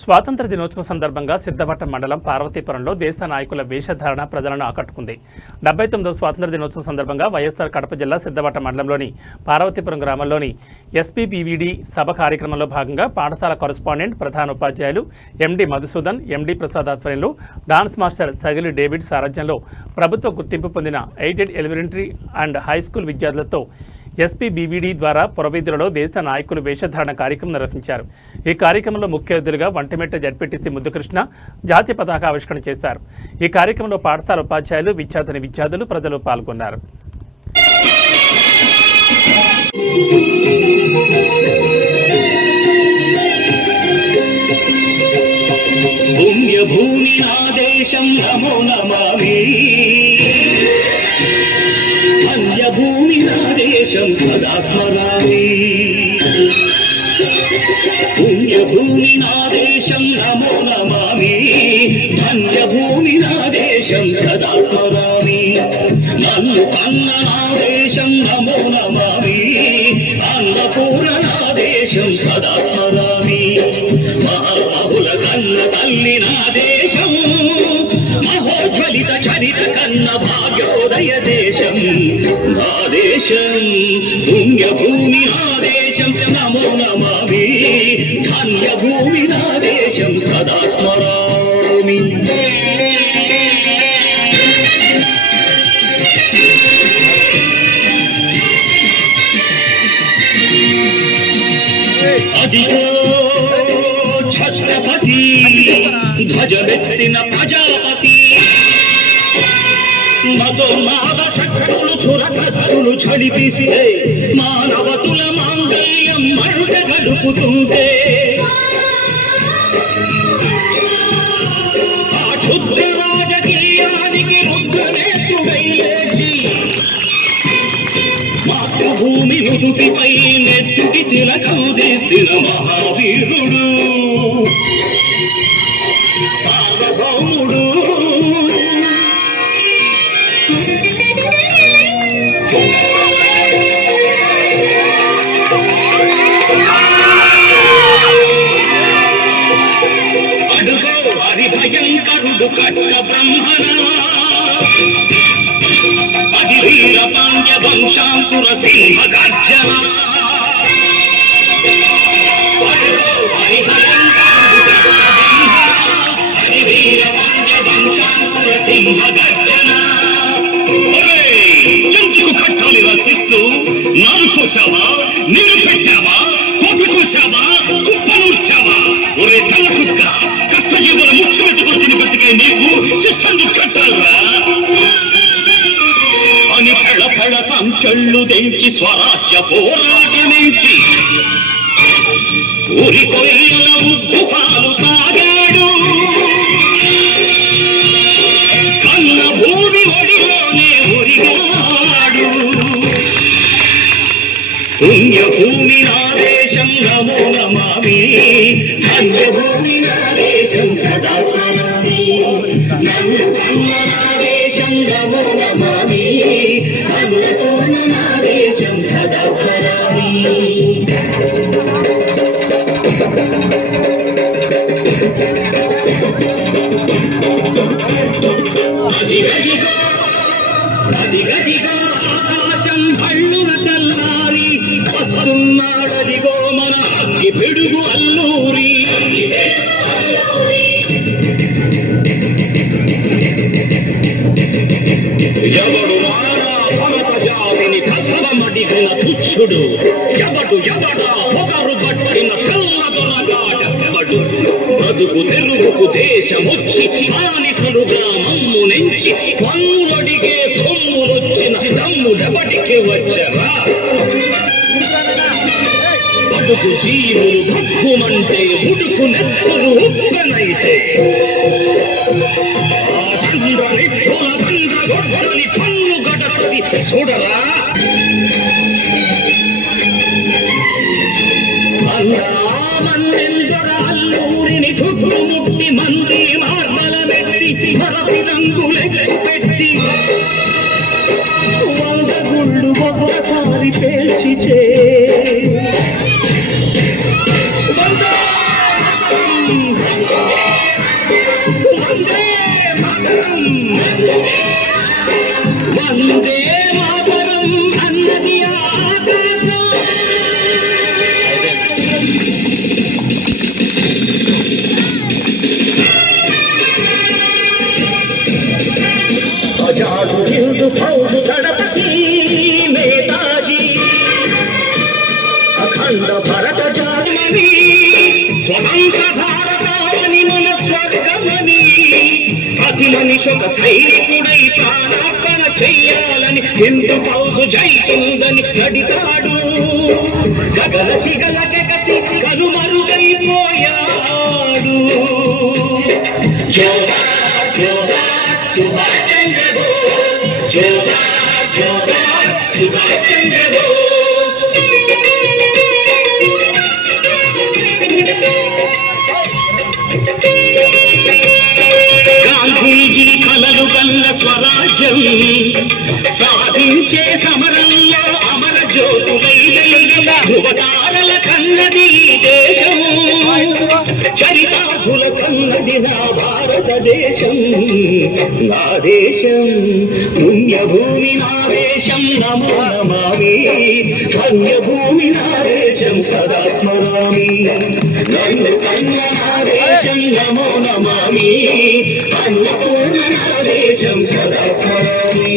స్వాతంత్ర దినోత్సవం సందర్భంగా సిద్ధవటం మండలం పార్వతీపురంలో దేశ నాయకుల వేషధారణ ప్రజలను ఆకట్టుకుంది. 79వ స్వాతంత్ర దినోత్సవం సందర్భంగా వైఎస్ఆర్ కడప జిల్లా సిద్ధవటం మండలంలోని పార్వతీపురం గ్రామంలోని ఎస్పీబీవీడీ సభ కార్యక్రమంలో భాగంగా పాఠశాల కరస్పాండెంట్ ప్రధాన ఉపాధ్యాయులు ఎండి మధుసూదన్, ఎండి ప్రసాద్ ఆధ్వర్యంలో డాన్స్ మాస్టర్ సగిలి డేవిడ్ సారథ్యంలో ప్రభుత్వ గుర్తింపు పొందిన aided elementary and high school విద్యార్థులతో ఎస్పీబీవీడీ ద్వారా పురవీధులలో దేశ నాయకులు వేషధారణ కార్యక్రమం నిర్వహించారు. ఈ కార్యక్రమంలో ముఖ్య అతిథులుగా వంటిమెట్ట జడ్పీటీసీ ముద్దుకృష్ణ జాతీయ పతాక ఆవిష్కరణ చేశారు. ఈ కార్యక్రమంలో పాఠశాల ఉపాధ్యాయులు, విద్యార్థులు, ప్రజలు పాల్గొన్నారు. భూమి నా దేశం సదా స్మరామి, పుణ్యభూమి నా దేశం నమో నమామి, ధన్యభూమి నా దేశం సదా స్మరామి, నన్ను కన్న నా దేశం నమో నమామి, అన్నపూర్ణ నా దేశం సదా స్మరామి, మహాబహుల కన్న తల్లి నా దేశం, మహోజ్వలిత చరిత కన్న భాగ్యోదయ దేశం నా దేశం, పుణ్యభూమి నా దేశం నమో నమామి, ధన్యభూమి నా దేశం సదా స్మరామి. అదిగో ఛత్రపతి ధ్వజమెత్తిన ప్రజాపతి, మతోన్మాద శక్తులు చురకత్తులు చలిపిసి మానవతుల మాంగళ్యం మరుట గడుపుతుంటే, ఆ క్షుద్ర రాజకీయానికి రుద్రనేత్రుడై లేచి మాతృభూమి నుదుటిపై నెత్తుకి తిలకం దిద్దిన మహావీరుడు సార్వభౌముడు. అడుగో వారి భయంకరుడు కట్ట బ్రహ్మణ, అది వీర పాండ్య వంశాంకుర సింహ గర్జన, అడుగో వారి భయంకరుడు కట్ట బ్రహ్మణ, అది వీర పాండ్య వంశాంకుర సింహ గర్జన. జంతుకు కట్టాలి రచిస్తూ నారు కోసావా, నీరు పెట్టావా, కోపి కోసావా, కుప్పనూర్చావా, ఒరే తల కుక్క, కష్టజీవుల ముఖ్యమెత్తుకొచ్చిన బతికే నీకు శిస్తందు కట్టాలరా అని పెళ సంచళ్ళు తెంచి స్వరాజ్య పోరాటమించి ఊరి కొయ్యల ఉప్పు పాలు తాగాడు, కన్న భూమి ఒడిలోనే ఉరిగాడు. పుణ్యభూమి నా దేశం నమో నమామి, ధన్యభూమి నా దేశం సదా స్మరామి, నన్ను కన్న నా దేశం నమో నమామి, అన్నపూర్ణ నా దేశం సదా స్మరామి. అదిగదిగో ఆకాశం భళ్ళున తెల్లారి వస్తున్నాడదిగో మన అగ్గి పిడుగు అల్లూరి, ఎవడు వారా భరత జాతిని కసవమడిగిన తుచ్చుడు, ఎవడా పొగరు పట్టిన చల్ల దొరగాడెవడు, బతుకు తెరుగుకు దేశమొచ్చి బానిసలుగా మమ్ము నెంచి పన్నులడిగే కొమ్ములొచ్చిన దమ్ములెవడికి వచ్చరా, బతుకు జీవులు భక్కుమంటే ముడుకు నెత్తులు ఉప్పెనైతే, ఆ చంద్ర నిప్పుల బండ్ర గొడ్డని పన్ను గడపది చూడరా. అల్లూరిని చుట్టుముట్టి మంది మార్గల పెట్టి మరపి రంగులెక్కి పెట్టి 100 గుళ్ళు ఒకసారి పేల్చిచే Bye. స్వతంత్ర భారతావని మన స్వర్గమని ప్రతి మనిషి ఒక సైనికుడై ప్రాణార్పణ చెయ్యాలని ఎందు పౌసు జైతుందని నడితాడు గగన సిగల గగసి కనుమరుగైపోయాడు జోహార్ జోహార్ సుభాష్ చంద్ర బోస్ జోహార్ జోహార్ సుభాష్ చంద్ర బోస్ గాంధీజీ కలలు కల్ల స్వరాజ్యం సాధించే సమరంలో అమర జ్యోతులై వెలిగిన ధృవతారల కన్నది ఈ దేశం చరితార్థుల కన్నది నా భారతదేశం నా దేశం పుణ్యభూమి నా దేశం నమో నమామి ధన్యభూమి నా దేశం సదా స్మరామి నన్ను కన్న నా దేశం నమో నమామి అన్నపూర్ణ నా దేశం సదా స్మరామి